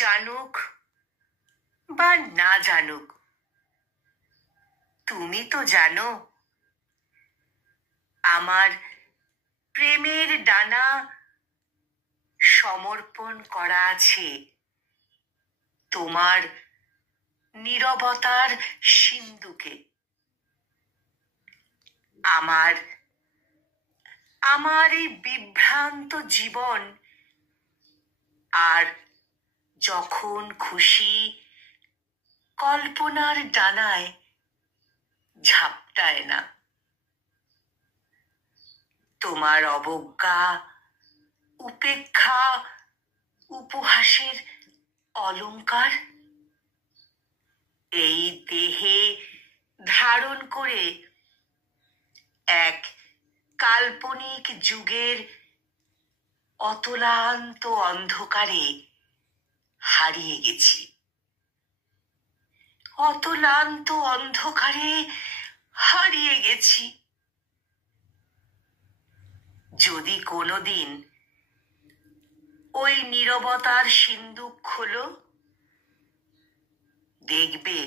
জানুক বা না জানুক, তুমি তো জানো আমার প্রেমের ডানা সমর্পণ করা আছে তোমার নীরবতার সিন্ধুকে। আমার আমার এই বিভ্রান্ত জীবন আর যখন খুশি কল্পনার ডানায় ঝাপটায় না। তোমার অবজ্ঞা, উপেক্ষা, উপহাসের অলংকার এই দেহে ধারণ করে এক কাল্পনিক যুগের অতলান্ত অন্ধকারে হারিয়ে গেছি। অতলান্ত অন্ধকারে হারিয়ে গেছি। যদি কোনোদিন ওই নীরবতার সিন্দুক খোলো, দেখবে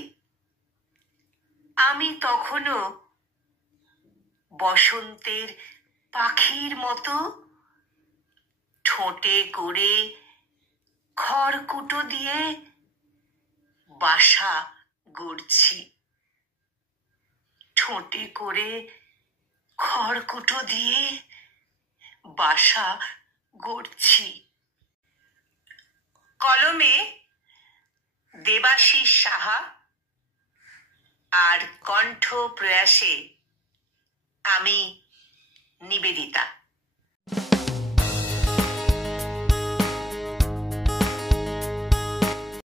আমি তখনও বসন্তের পাখির মতো ঠোঁটে করে খড়কুটো দিয়ে বাসা গড়ছি। ঠোঁটে করে খড়কুটো দিয়ে বাসা গড়ছি। কলমে দেবাশিস সাহা আর কণ্ঠ প্রয়াসে আমি নিবেদিতা।